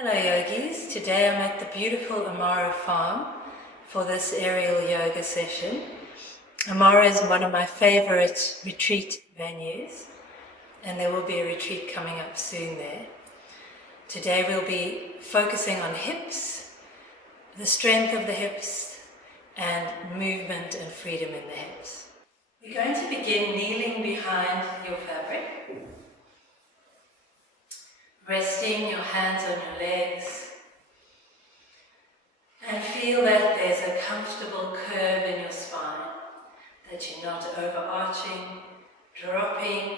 Hello yogis, today I'm at the beautiful Amara Farm for this aerial yoga session. Amara is one of my favorite retreat venues and there will be a retreat coming up soon there. Today we'll be focusing on hips, the strength of the hips and movement and freedom in the hips. We're going to begin kneeling behind your fabric, resting your hands on your legs, and feel that there's a comfortable curve in your spine, that you're not overarching, dropping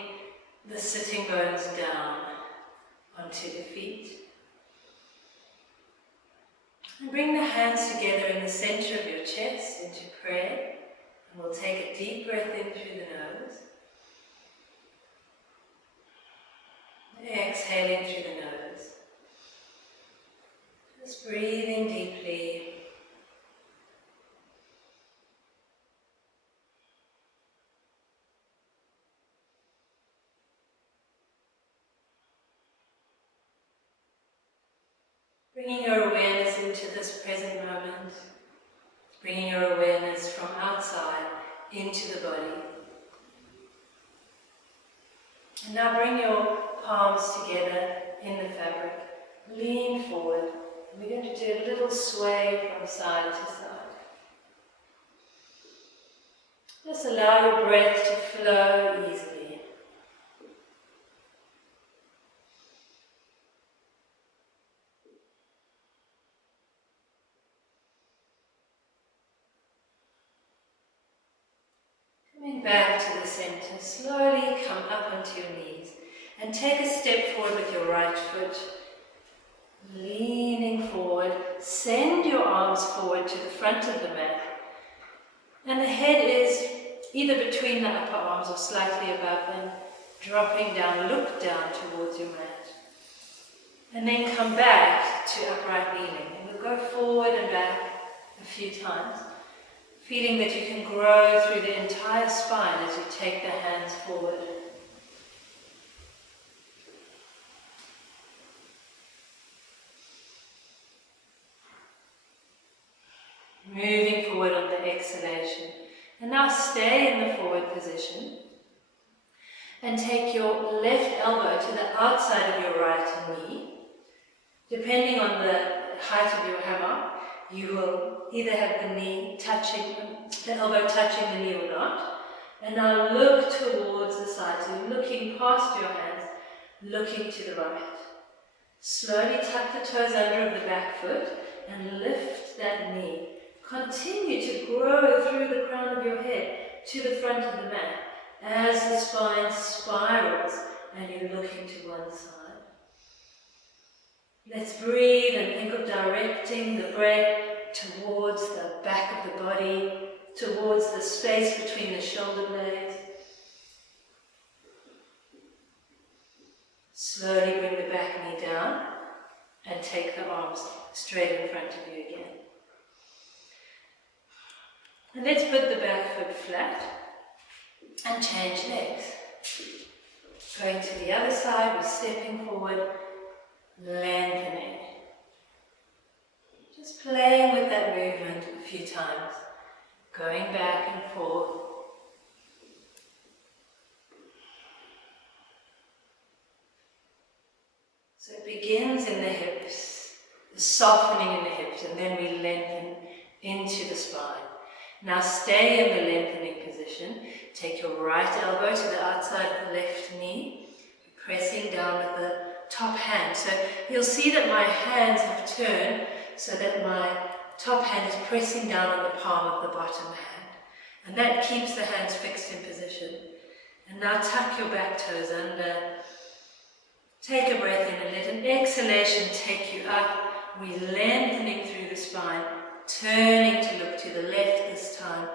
the sitting bones down onto the feet. And bring the hands together in the center of your chest into prayer. And we'll take a deep breath in through the nose. Exhaling through the nose. Just breathing deeply. Bringing your awareness into this present moment. Bringing your awareness from outside into the body. And now bring your palms together in the fabric. Lean forward. We're going to do a little sway from side to side. Just allow your breath to flow easily. Coming back to the center, slowly come up onto your knees and take a step forward with your right foot. Leaning forward, send your arms forward to the front of the mat. And the head is either between the upper arms or slightly above them, dropping down, look down towards your mat. And then come back to upright kneeling. And we'll go forward and back a few times, feeling that you can grow through the entire spine as you take the hands forward. Moving forward on the exhalation. And now stay in the forward position. And take your left elbow to the outside of your right knee. Depending on the height of your hammock, you will either have the knee touching, the elbow touching the knee or not. And now look towards the side. So you're looking past your hands, looking to the right. Slowly tuck the toes under of the back foot and lift that knee. Continue to grow through the crown of your head to the front of the mat as the spine spirals and you're looking to one side. Let's breathe and think of directing the breath towards the back of the body, towards the space between the shoulder blades. Slowly bring the back knee down and take the arms straight in front of you again. And let's put the back foot flat and change legs. Going to the other side, we're stepping forward, lengthening. Just playing with that movement a few times, going back and forth. So it begins in the hips, the softening in the hips, and then we lengthen into the spine. Now stay in the lengthening position. Take your right elbow to the outside of the left knee, pressing down with the top hand. So you'll see that my hands have turned so that my top hand is pressing down on the palm of the bottom hand. And that keeps the hands fixed in position. And now tuck your back toes under. Take a breath in and let an exhalation take you up. We're lengthening through the spine. Turning to look to the left this time.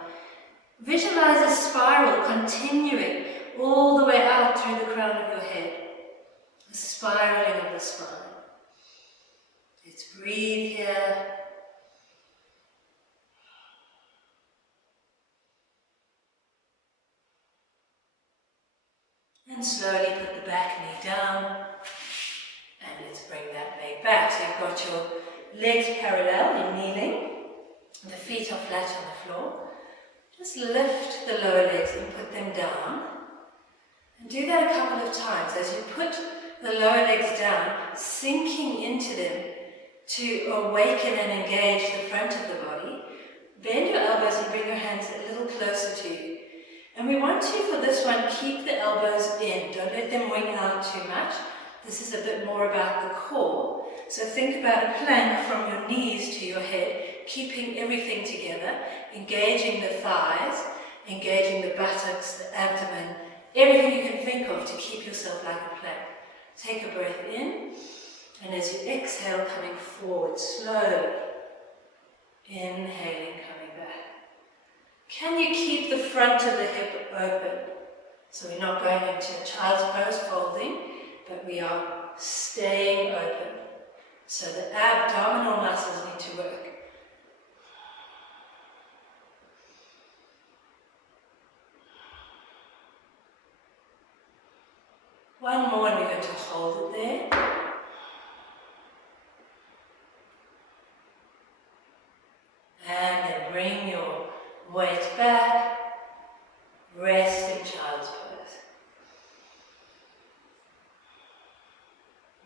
Visualize a spiral continuing all the way out through the crown of your head. A spiraling of the spine. Let's breathe here. And slowly put the back knee down. And And let's bring that leg back. So you've got your legs parallel, you're kneeling, the feet are flat on the floor. Just lift the lower legs and put them down. And do that a couple of times as you put the lower legs down, sinking into them to awaken and engage the front of the body. Bend your elbows and bring your hands a little closer to you. And we want to, for this one, keep the elbows in. Don't let them wing out too much. This is a bit more about the core. So think about a plank from your knees to your head, keeping everything together, engaging the thighs, engaging the buttocks, the abdomen, everything you can think of to keep yourself like a plank. Take a breath in, and as you exhale, coming forward slowly. Inhaling, coming back. Can you keep the front of the hip open? So we're not going into a child's pose, folding, but we are staying open. So the abdominal muscles need to work. One more, and we're going to hold it there. And then bring your weight back. Rest in child's pose.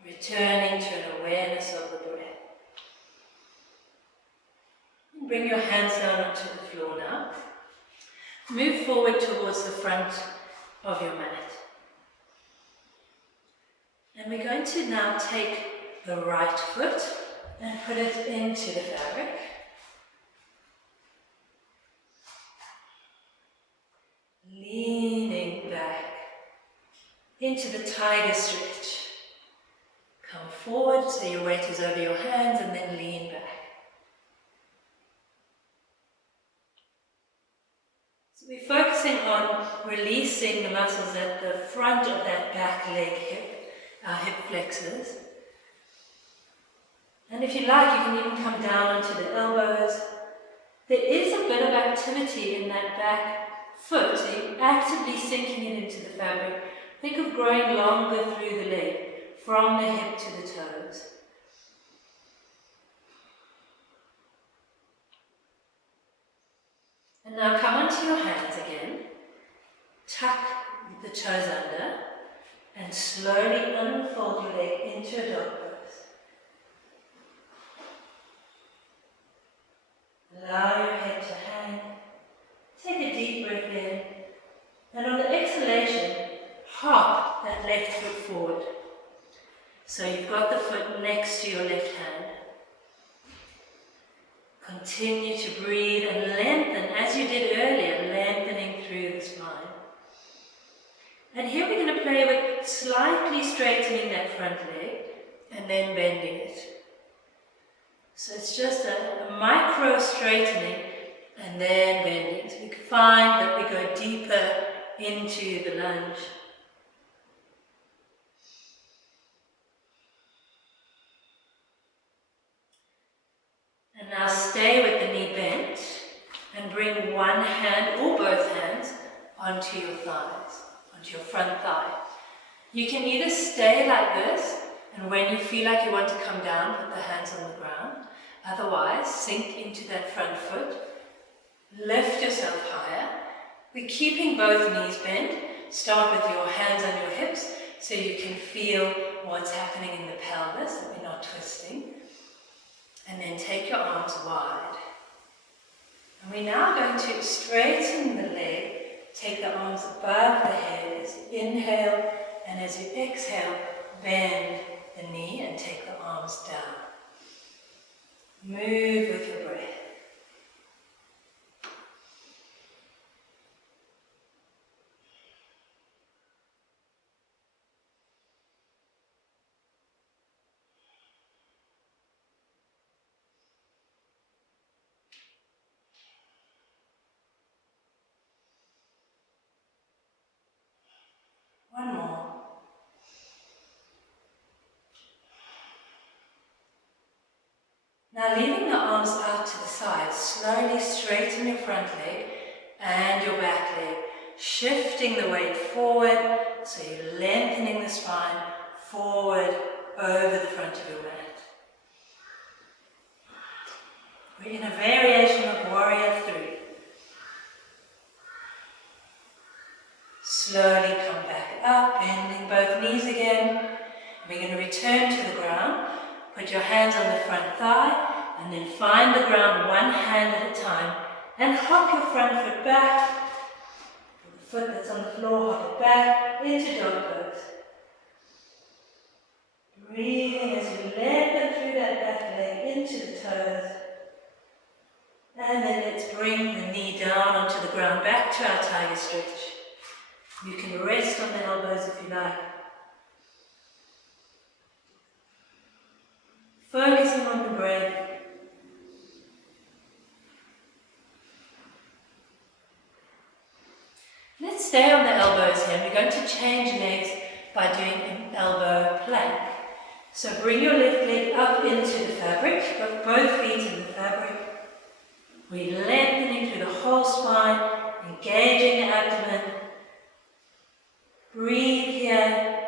Returning to an awareness of the breath. And bring your hands down onto the floor now. Move forward towards the front of your mat. And we're going to now take the right foot and put it into the fabric. Leaning back into the tiger stretch. Come forward so your weight is over your hands and then lean back. So we're focusing on releasing the muscles at the front of that back leg hip, our hip flexors. And if you like, you can even come down onto the elbows. There is a bit of activity in that back foot, so you're actively sinking it into the fabric. Think of growing longer through the leg, from the hip to the toes. And now come onto your hands again, tuck the toes under, and slowly unfold your leg into a dog pose. Allow your head to hang. Take a deep breath in, and on the exhalation, hop that left foot forward. So you've got the foot next to your left hand. Continue to breathe and lengthen, as you did earlier, lengthening through the spine. And here we're going to play with slightly straightening that front leg, and then bending it. So it's just a micro straightening, and then bending. So we can find that we go deeper into the lunge. And now stay with the knee bent and bring one hand or both hands onto your thighs, onto your front thigh. You can either stay like this, and when you feel like you want to come down, put the hands on the ground. Otherwise, sink into that front foot. Lift yourself higher. We're keeping both knees bent. Start with your hands on your hips so you can feel what's happening in the pelvis, that we're not twisting. And then take your arms wide. And we're now going to straighten the leg. Take the arms above the head as you inhale, and as you exhale, bend the knee and take the arms down. Move with your breath. One more. Now leaving the arms out to the side, slowly straighten your front leg and your back leg, shifting the weight forward, so you're lengthening the spine, forward, over the front of your mat. We're in a variation of Warrior 3. Slowly come back up, bending both knees again. We're going to return to the ground. Put your hands on the front thigh and then find the ground one hand at a time and hop your front foot back. The foot that's on the floor, hop it back into dog pose. Breathing as you lengthen through that back leg into the toes. And then let's bring the knee down onto the ground, back to our tiger stretch. You can rest on the elbows if you like. Focusing on the breath. Let's stay on the elbows here. We're going to change legs by doing an elbow plank. So bring your left leg up into the fabric, put both feet in the fabric. We're lengthening through the whole spine, engaging the abdomen. Breathe here.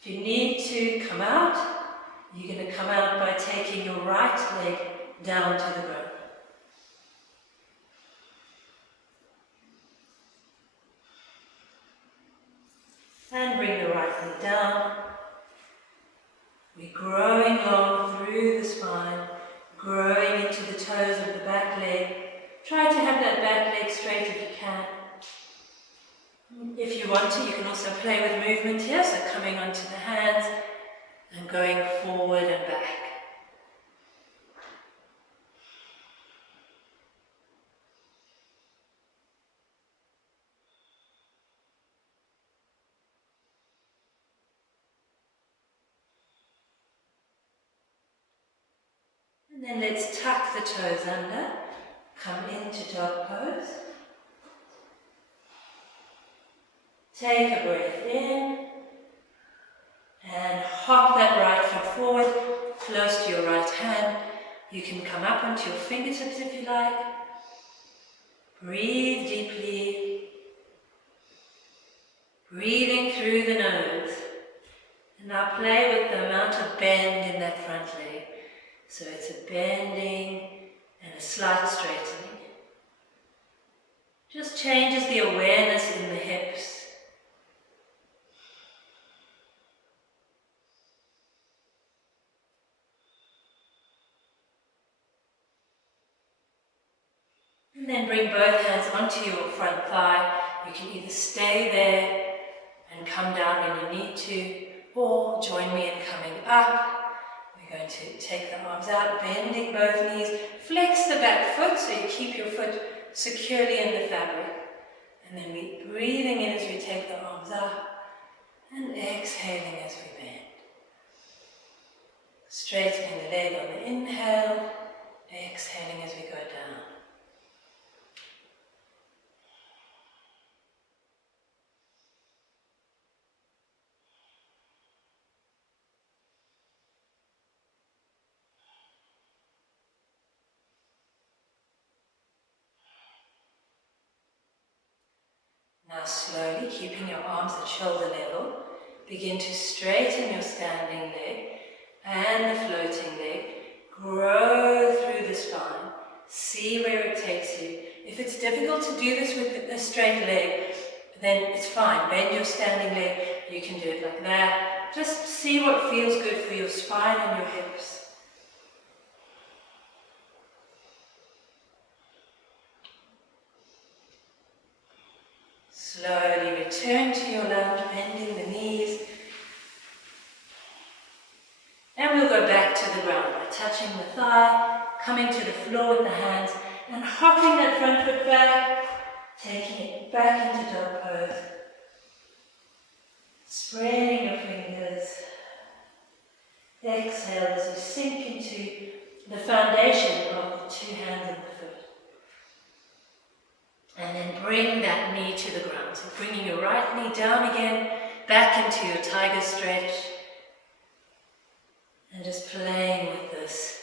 If you need to come out, you're going to come out by taking your right leg down to the ground. And bring the right leg down. We're growing long through the spine, growing into the toes of the back leg. Try to have that back leg straight if you can. If you want to, you can also play with movement here, so coming onto the hands and going forward and back. And then let's tuck the toes under, come into dog pose. Take a breath in and hop that right foot forward, close to your right hand. You can come up onto your fingertips if you like. Breathe deeply. Breathing through the nose. And now play with the amount of bend in that front leg. So it's a bending and a slight straightening. Just changes the awareness in the hips. And then bring both hands onto your front thigh. You can either stay there and come down when you need to, or join me in coming up. We're going to take the arms out, bending both knees. Flex the back foot so you keep your foot securely in the fabric. And then we're breathing in as we take the arms up and exhaling as we bend. Straightening the leg on the inhale, exhaling as we go down. Now slowly, keeping your arms at shoulder level, begin to straighten your standing leg and the floating leg. Grow through the spine. See where it takes you. If it's difficult to do this with a straight leg, then it's fine. Bend your standing leg. You can do it like that. Just see what feels good for your spine and your hips. Slowly return to your lunge, bending the knees. And we'll go back to the ground by touching the thigh, coming to the floor with the hands, and hopping that front foot back, taking it back into dog pose. Spreading your fingers. Exhale as you sink into the foundation of the two hands of the foot. And then bring that knee to the ground. So bringing your right knee down again, back into your tiger stretch. And just playing with this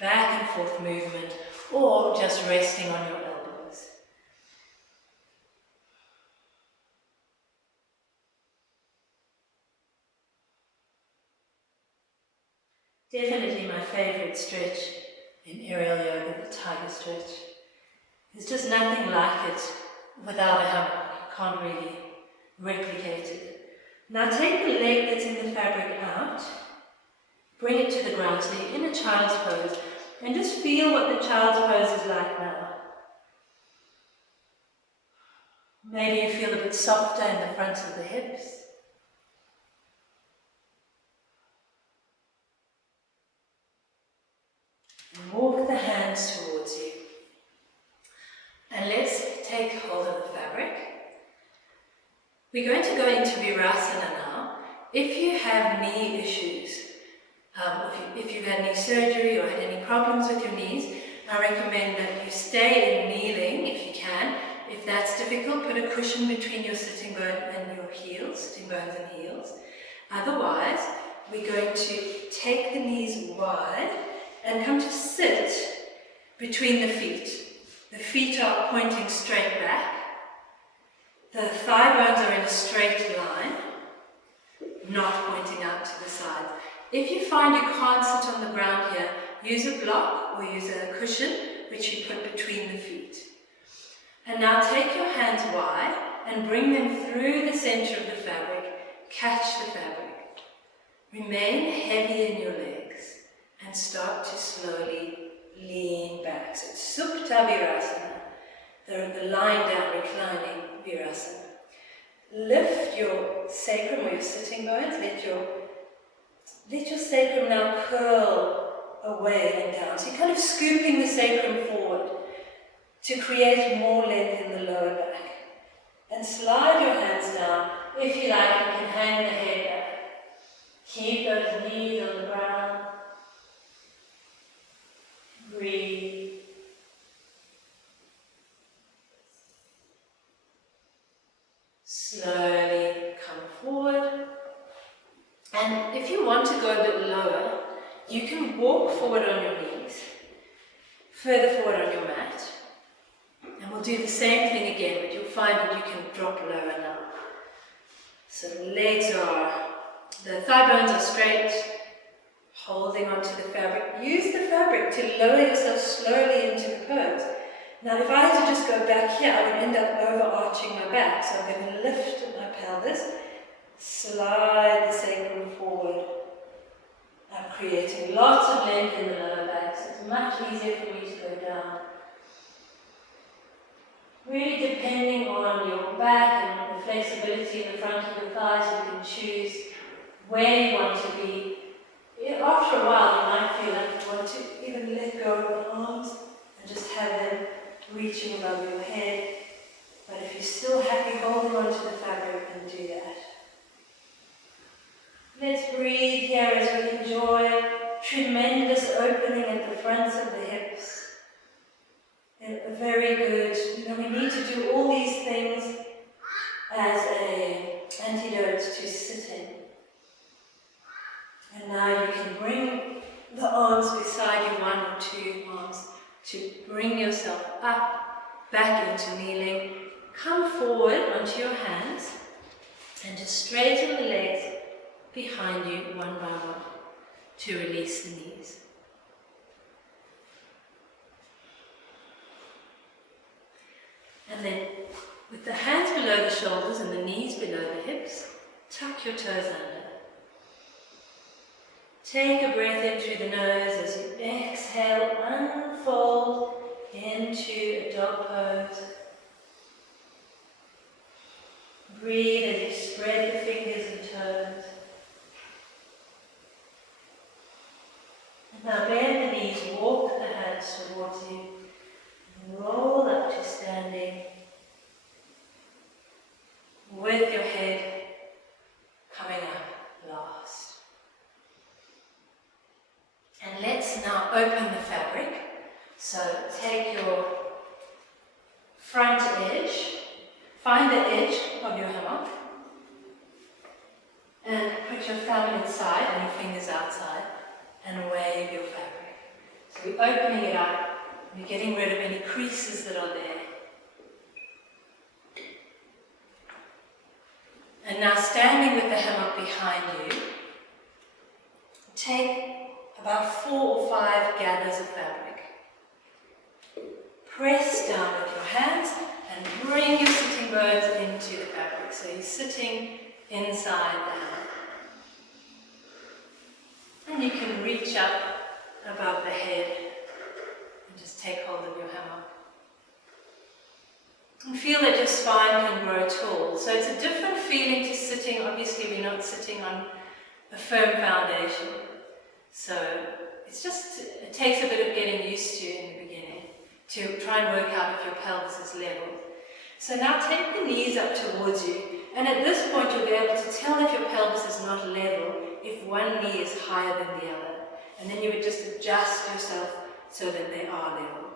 back and forth movement, or just resting on your elbows. Definitely my favorite stretch in aerial yoga, the tiger stretch. There's just nothing like it without a hammock. You can't really replicate it. Now take the leg that's in the fabric out, bring it to the ground, so you're in a child's pose, and just feel what the child's pose is like now. Maybe you feel a bit softer in the front of the hips. And walk the hands towards you. And let's take hold of the fabric. We're going to go into Virasana now. If you have knee issues, if you've had knee surgery or had any problems with your knees, I recommend that you stay in kneeling if you can. If that's difficult, put a cushion between your sitting bone and your heels, sitting bones and heels. Otherwise, we're going to take the knees wide and come to sit between the feet. The feet are pointing straight back. The thigh bones are in a straight line, not pointing out to the side. If you find you can't sit on the ground here, use a block or use a cushion which you put between the feet. And now take your hands wide and bring them through the center of the fabric. Catch the fabric. Remain heavy in your legs and start to slowly lean back. So it's Supta Virasana, the lying down, reclining Virasana. Lift your sacrum or your sitting bones. Let your sacrum now curl away and down. So you're kind of scooping the sacrum forward to create more length in the lower back. And slide your hands down. If you like, you can hang the head back. Keep those knees on the ground. Breathe. Slowly come forward. And if you want to go a bit lower, you can walk forward on your knees, further forward on your mat. And we'll do the same thing again, but you'll find that you can drop lower now. So the thigh bones are straight, holding onto the fabric. Use the fabric to lower yourself slowly into the pose. Now if I had to just go back here, I would end up overarching my back. So I'm going to lift my pelvis, slide the sacrum forward. I'm creating lots of length in the lower back, so it's much easier for me to go down. Really depending on your back and the flexibility in the front of your thighs, you can choose where you want to be. After a while, you might feel like you want to even let go of the arms and just have them reaching above your head. But if you're still happy holding onto the fabric, then do that. Let's breathe here as we enjoy a tremendous opening at the fronts of the hips. Very good. We need to do all these things as an antidote to sitting. And now you can bring the arms beside you, one or two arms, to bring yourself up, back into kneeling. Come forward onto your hands and just straighten the legs behind you one by one to release the knees. And then, with the hands below the shoulders and the knees below the hips, tuck your toes under. Take a breath in through the nose as you exhale, unfold into a dog pose. Breathe as you spread the fingers and toes. And now bend the knees, walk the hands towards you. Roll up to standing with your head coming up last. And let's now open the fabric. So take your front edge, find the edge of your hammock and put your thumb inside and your fingers outside and wave your fabric. So we're opening it up. You're getting rid of any creases that are there. And now standing with the hammock behind you, take about 4 or 5 gathers of fabric. Press down with your hands and bring your sitting bones into the fabric. So you're sitting inside the hammock. And you can reach up above the head and just take hold of your hammock. And feel that your spine can grow tall. So it's a different feeling to sitting. Obviously we're not sitting on a firm foundation. So it takes a bit of getting used to in the beginning to try and work out if your pelvis is level. So now take the knees up towards you, and at this point you'll be able to tell if your pelvis is not level if one knee is higher than the other. And then you would just adjust yourself so that they are level.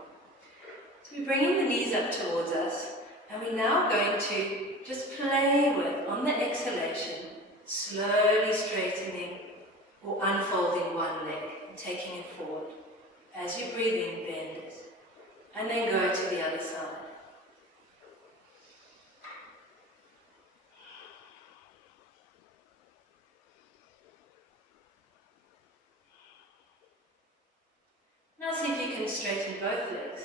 So we're bringing the knees up towards us, and we're now going to just play with, on the exhalation, slowly straightening or unfolding one leg and taking it forward. As you breathe in, bend it, and then go to the other side. Now see if you can straighten both legs.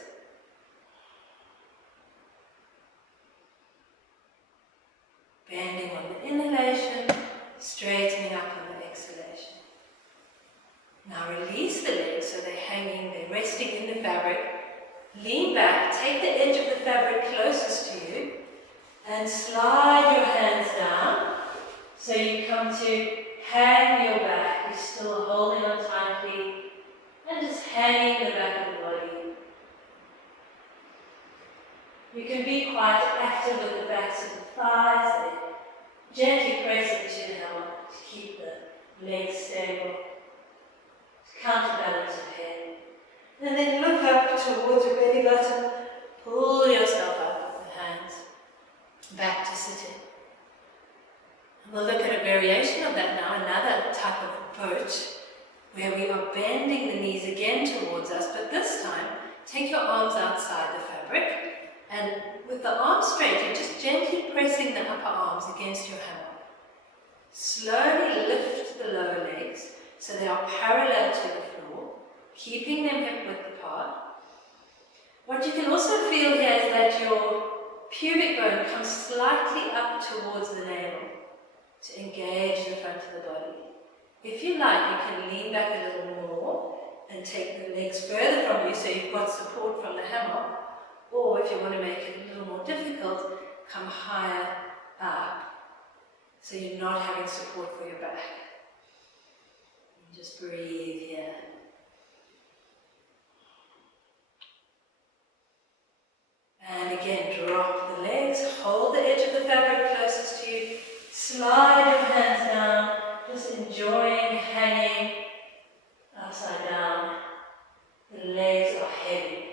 Bending on the inhalation, straightening up on the exhalation. Now release the legs so they're hanging, they're resting in the fabric. Lean back, take the edge of the fabric closest to you and slide your hands down so you come to hang your back. You're still holding on tightly and just hanging the back of the body. You can be quite active with the backs of the thighs. Gently press into the hammock to keep the legs stable, to counterbalance your head. And then look up towards your belly button, pull yourself up with the hands, back to sitting. And we'll look at a variation of that now, another type of approach, where we are bending the knees again towards us, but this time, take your arms outside the fabric, and with the arms straight, you're just gently pressing the upper arms against your hammock. Slowly lift the lower legs so they are parallel to the floor, keeping them hip-width apart. What you can also feel here is that your pubic bone comes slightly up towards the navel to engage the front of the body. If you like, you can lean back a little more and take the legs further from you so you've got support from the hammock. Or if you want to make it a little more difficult, come higher up so you're not having support for your back. And just breathe here. And again, drop the legs, hold the edge of the fabric closest to you, slide your hands down, just enjoying hanging upside down. The legs are heavy.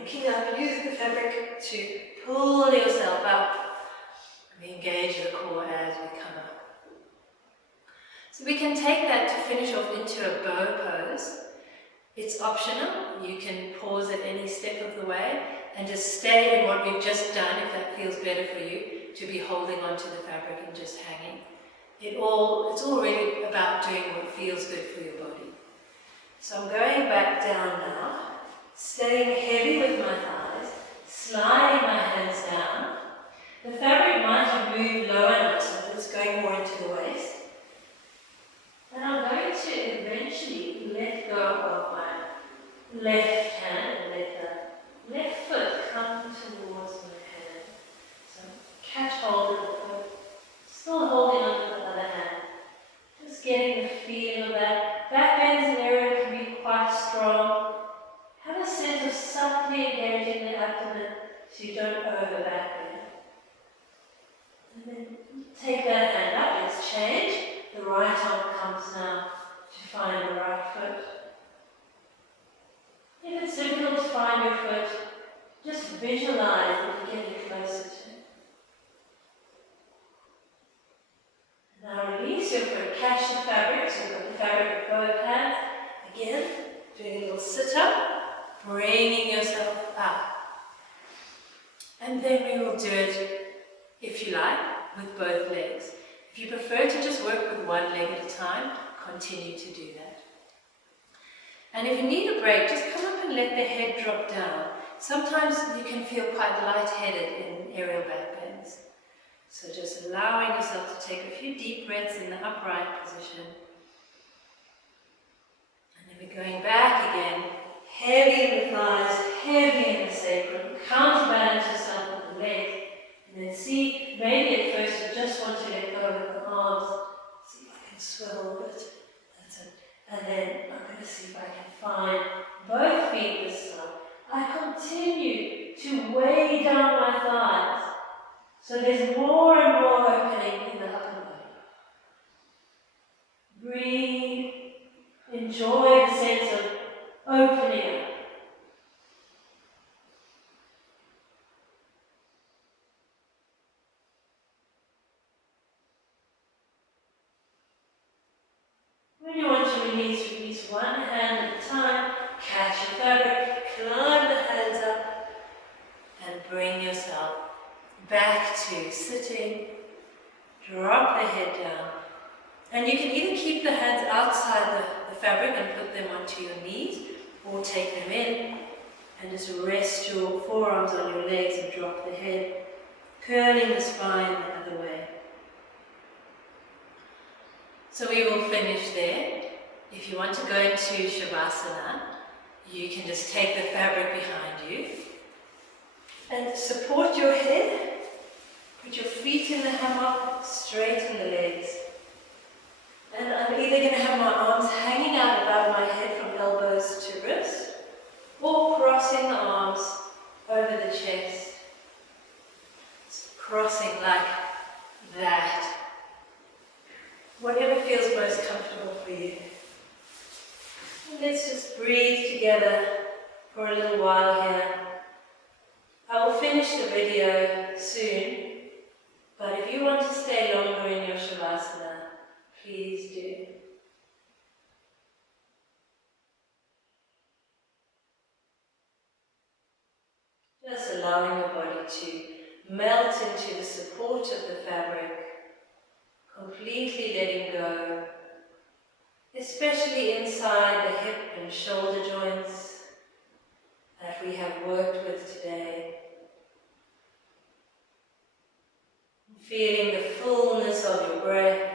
Looking up, use the fabric to pull yourself up. We engage the core as we come up. So we can take that to finish off into a bow pose. It's optional. You can pause at any step of the way and just stay in what we've just done if that feels better for you, to be holding onto the fabric and just hanging. It's all really about doing what feels good for your body. So I'm going back down now. Staying heavy with my thighs, sliding my hands down. The fabric might have moved low enough so that it's going more into the waist. And I'm going to eventually let go of my left hand and let the left foot come towards my hand. So catch hold of the foot, still holding on with the other hand. Just getting the feel of that. Back bends and area can be quite strong. Have a sense of subtly engaging the abdomen so you don't over back bend. And then take that hand up, let's change. The right arm comes now to find the right foot. If it's difficult to find your foot, just visualize that you're getting closer to it. Now release your foot, catch the fabric, so you've got the fabric with both hands. Again, doing a little sit-up. Bringing yourself up. And then we will do it, if you like, with both legs. If you prefer to just work with one leg at a time, continue to do that. And if you need a break, just come up and let the head drop down. Sometimes you can feel quite lightheaded in aerial back bends. So just allowing yourself to take a few deep breaths in the upright position. And then we're going back again, heavy in the thighs, heavy in the sacrum. Counterbalance yourself with the legs. And then see, maybe at first you just want to let go of the arms. See if I can swivel a bit. That's it. And then I'm going to see if I can find both feet this time. I continue to weigh down my thighs. So there's more and more opening in the upper body. Breathe. Enjoy the sense of opening up. When you want to release, release one hand at a time. Catch your fabric, climb the hands up, and bring yourself back to sitting. Drop the head down. And you can either keep the hands outside the fabric and put them onto your knees, or take them in and just rest your forearms on your legs and drop the head, curling the spine the other way. So we will finish there. If you want to go into Shavasana, you can just take the fabric behind you and support your head. Put your feet in the hammock, straighten the legs. And I'm either going to have my arms hanging out above my head from elbows to wrist, or crossing the arms over the chest. Just crossing like that. Whatever feels most comfortable for you. And let's just breathe together for a little while here. I will finish the video soon, but if you want to stay longer in your Shavasana, please do. Just allowing your body to melt into the support of the fabric, completely letting go, especially inside the hip and shoulder joints that we have worked with today. Feeling the fullness of your breath.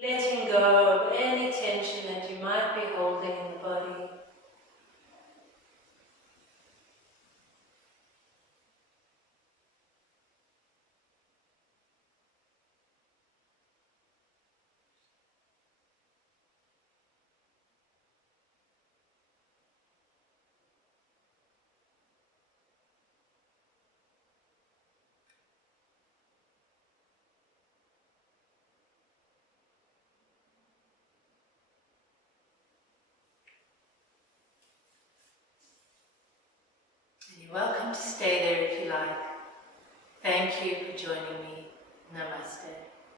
Letting go of any tension that you might be holding in the body. And you're welcome to stay there if you like. Thank you for joining me. Namaste.